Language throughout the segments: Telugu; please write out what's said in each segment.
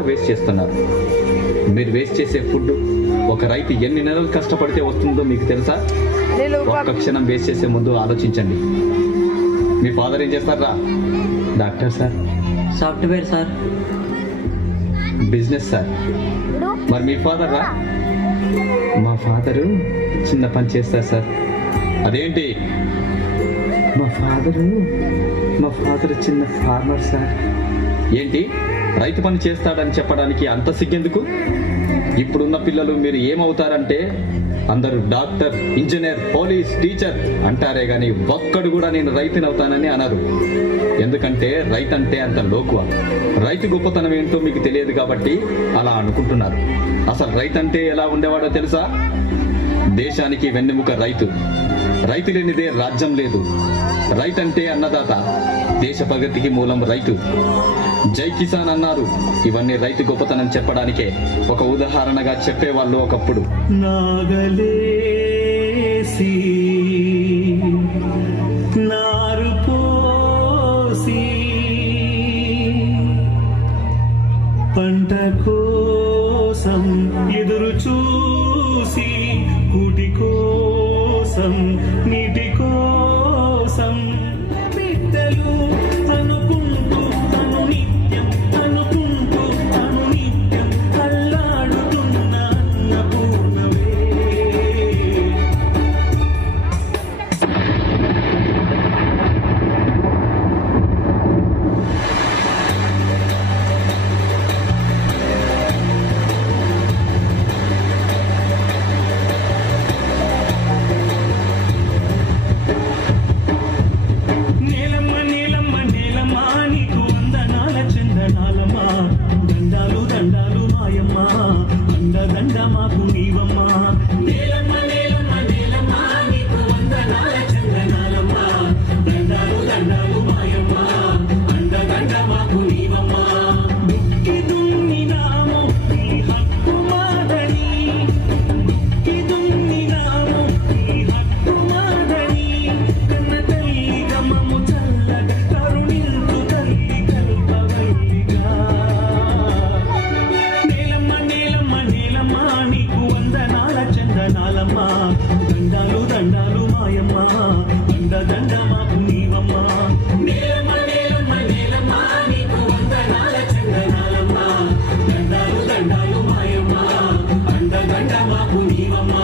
అంతా వేస్ట్ చేస్తున్నారు. మీరు వేస్ట్ చేసే ఫుడ్ ఒక రైతు ఎన్ని నెలలు కష్టపడితే వస్తుందో మీకు తెలుసా? ఒక్క క్షణం వేస్ట్ చేసే ముందు ఆలోచించండి. మీ ఫాదర్ ఏం చేస్తారా? Doctor sir. Software sir. Business sir. మరి మీ ఫాదర్ రా? మా ఫాదరు చిన్న పని చేస్తారు సార్. అదేంటి? మా ఫాదర్ చిన్న ఫార్మర్ సార్. ఏంటి రైతు పని చేస్తాడని చెప్పడానికి అంత సిగ్గెందుకు? ఇప్పుడున్న పిల్లలు మీరు ఏమవుతారంటే అందరూ డాక్టర్, ఇంజనీర్, పోలీస్, టీచర్ అంటారే గాని ఒక్కడు కూడా నేను రైతుని అవుతానని అనరు. ఎందుకంటే రైతు అంటే అంత లోకువ. రైతు గొప్పతనం ఏంటో మీకు తెలియదు కాబట్టి అలా అనుకుంటున్నారు. అసలు రైతు అంటే ఎలా ఉండేవాడో తెలుసా? దేశానికి వెన్నెముక రైతు. రైతు లేనిదే రాజ్యం లేదు. రైతు అంటే అన్నదాత. దేశ ప్రగతికి మూలం రైతు. జై కిసాన్ అన్నారు. ఇవన్నీ రైతు గొప్పతనం చెప్పడానికే ఒక ఉదాహరణగా చెప్పేవాళ్ళు ఒకప్పుడు. నాగలేసి నారు పోసి పంట కోసం ఎదురు చూసి కూటి కోసం నీటి కోసం బిడ్డలు అనుకుంటూ అనునిత్యం అల్లాడుతున్న అన్నపూర్ణవే. దండాలు మాయమ్మ దండ మాకు నీవమ్మ. నేలమ్మ నేలమ్మ నేలమ్మ నీకు వందనాల చందనాలమ్మ. దండాలు మాయమ్మ దండ మాకు నీవమ్మ.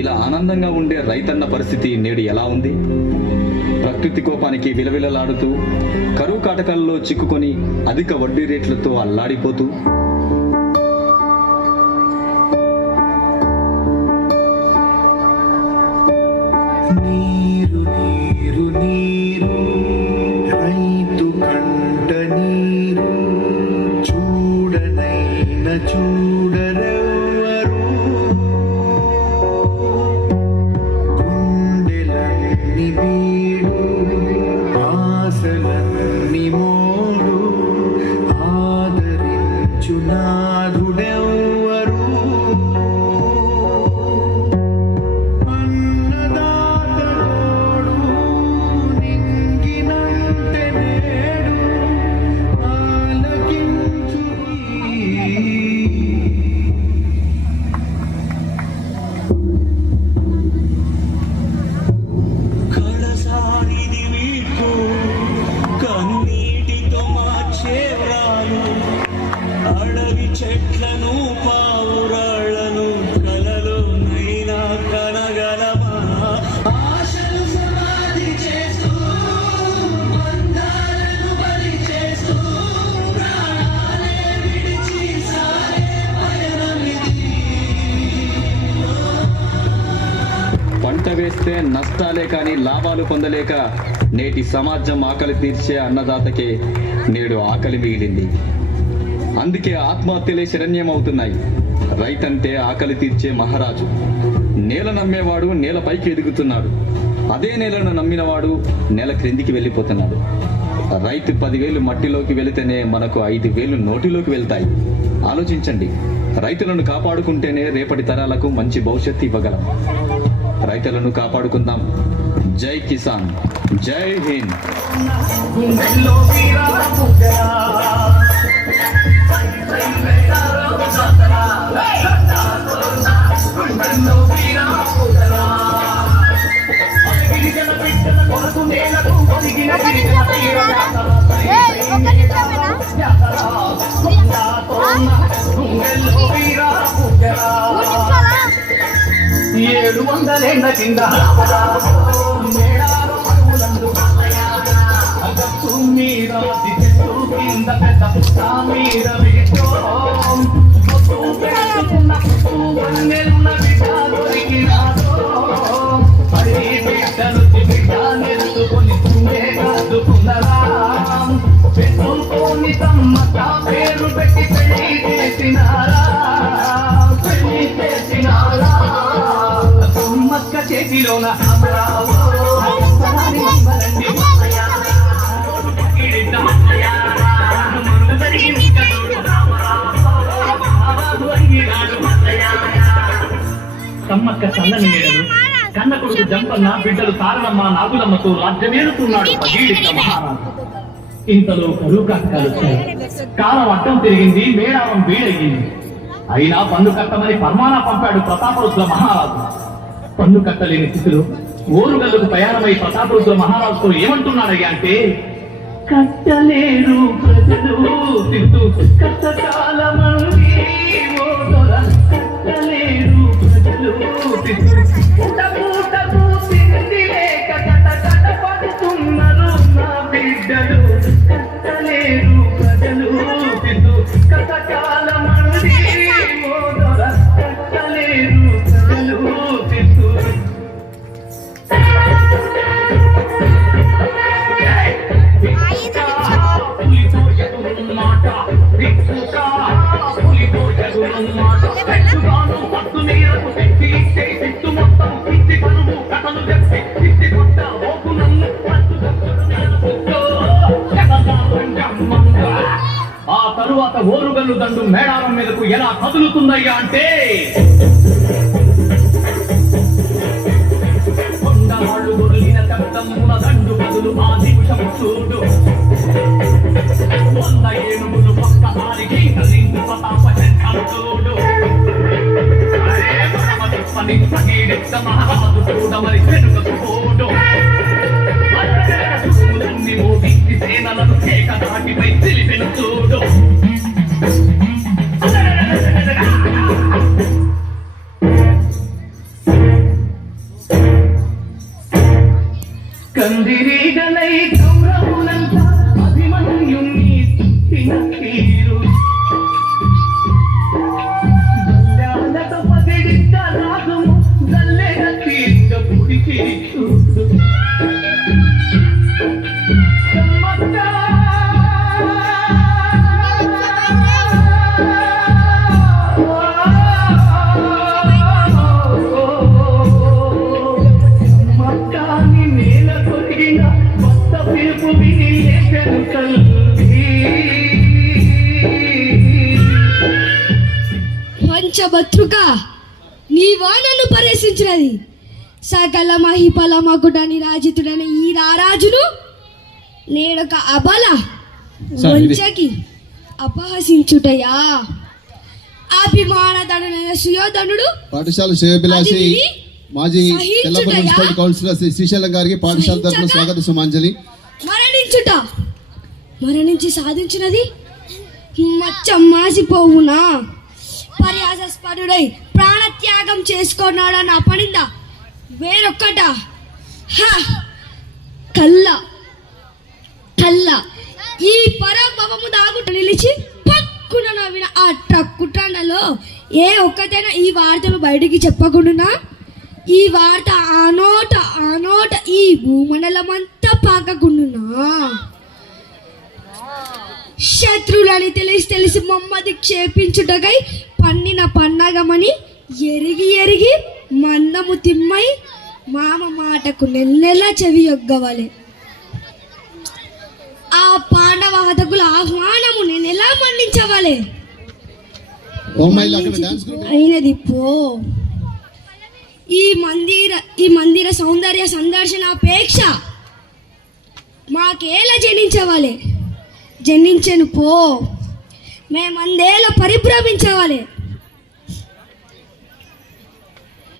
ఇలా ఆనందంగా ఉండే రైతన్న పరిస్థితి నేడు ఎలా ఉంది? ప్రకృతి కోపానికి విలవిలలాడుతూ, కరువు కాటకాల్లో చిక్కుకొని అధిక వడ్డీ రేట్లతో అల్లాడిపోతూ, నీరు నీరు నీరు రైతు కంట నీరు చూడనైన చూడరెవ్వరు. గుండెలన్ని బీడు ఆశలన్ని మోడు ఆదరించు చూస్తే నష్టాలే కానీ లాభాలు పొందలేక నేటి సమాజం ఆకలి తీర్చే అన్నదాతకే నేడు ఆకలి మిగిలింది. అందుకే ఆత్మహత్యలే శరణ్యం అవుతున్నాయి. రైతంటే ఆకలి తీర్చే మహారాజు. నేల నమ్మేవాడు నేల పైకి ఎదుగుతున్నాడు. అదే నేలను నమ్మినవాడు నేల క్రిందికి వెళ్ళిపోతున్నాడు. రైతు 10,000 మట్టిలోకి వెళితేనే మనకు 5,000 నోటిలోకి వెళ్తాయి. ఆలోచించండి. రైతులను కాపాడుకుంటేనే రేపటి తరాలకు మంచి భవిష్యత్తు ఇవ్వగలం. రైతులను కాపాడుకుందాం. జై కిసాన్, జై హింద్. గుండెల్లో వీరా పుట్టరా, గుండెల్లో వీరా పుట్టరా, గిరిజన బిడ్డల కొరకు నేలకు ఒదిగిన గిరిజన గుండెల్లో వీరా పుట్టరా, 700 ఏళ్ల కింద మేడారం అడవులందు అగత్తు మీద దిగుతూ కింద పెద్ద పుట్ట మీద విడిపోం పొత్తు పెట్టుకున్న పుట్టు వన్నెలున్న బిడ్డ దొరికినాదో అడి బిడ్డలు బిడ్డ నెలుసుకొని చుండే కద్దుకున్నరా పెట్టుకొని తమ్మట పేరు పెట్టి పెళ్లి చేసినారా మక్క చేతిలోన సమ్మక్క చల్లని నీడలు కన్న కొడుకు జంపన్న బిడ్డలు తారలమ్మ నాగులమ్మతో రాజ్యమేలుతున్నాడు పగీడిత మహారాజు. ఇంతలో కరువు కాటకాలు వచ్చాయి. కాలం అడ్డం తిరిగింది, మేడారం వీడయ్యింది. అయినా పన్ను కట్టమని ఫర్మానా పంపాడు ప్రతాపరుద్ర మహారాజు. పన్ను కట్టలేని స్థితిలో ఓరుగల్లుకు ప్రయాణమై ప్రతాపరుద్ర మహారాజుతో ఏమంటున్నాడయ్యా అంటే, కట్టలేరు ప్రజలు తింటూ కష్టకాలమంది కట్టలేరు ప్రజలు తింటూ పూటకు తిండి లేక కట పడుతున్నారు నా బిడ్డలు కట్టలేరు ప్రజలు తింటూ కష్టకాలమంది కట్టలేరు ప్రజలు తింటూ ఆ తరువాత ఓరుగల్లు దండు మేడారం మీదకు ఎలా కదులుతుందయ్యా అంటే, కొండవాళ్ళు గొర్రెలిన కట్టముల దండు కదులు ఆ నిమిషం చూడు 100 ఏనుగులు పక్క ఆరికి కదింపు ప్రతాప చక్రం చూడు. మహారాజు చూడమని వెనుకకు పోడు. అన్ని మోగించి సేనలను కేక దాటిపై తెలిపెను చూడు. కందిరీగలై కౌరవులంతా అభిమన్యుని చుట్టిన తీరు జల్లాలతో పదిడిద్ద రాజు జల్లెడ తీర్చ పుడికి చూడు. పంచభద్రుక నీవా నన్ను పరిహసించినది. సకల మహిపల మకుడని రాజితుడని ఈ రారాజును నేడొక అబల వంచకి అపహసించుటయా? అభిమానధనుడైన సుయోధనుడు పాఠశాల శ్రేయోభిలాషి మాజీ తెల్లపల్లి మున్సిపల్ కౌన్సిలర్ శ్రీ శ్రీశైలం గారికి పాఠశాల తరఫున స్వాగత సుమాంజలి. మరణించి సాధించినది మచ్చం మాసిపోవునా? పర్యాసస్పరుడై ప్రాణత్యాగం చేసుకున్నాడని అపనింద వేరొక్కట. కల్ల ఈ పరాభవము దాగుట నిలిచి పక్కున నవ్విన ఆ ట్రక్కుట్రాలలో ఏ ఒక్కటైనా ఈ వార్తలు బయటికి చెప్పకుండా ఈ వార్త ఆ నోట ఈ భూమండలమంతా పాకకుండునా శత్రువులని తెలిసి మమ్మది క్షేపించుటకై పన్నిన పన్నగమని ఎరిగి మందము తిమ్మై మామ మాటకు నెల్లెలా చెవి యొగ్గవలే. ఆ పాండవ హతకుల ఆహ్వానము నేను ఎలా మన్నించవలే? ఓ మైల్ అక్కడ డాన్స్ గ్రూప్ అయినది పో. ఈ మందిర సౌందర్య సందర్శన అపేక్ష మాకేలా జనించవాలి? జనించను పో. మేమందేలా పరిభ్రమించవాలి?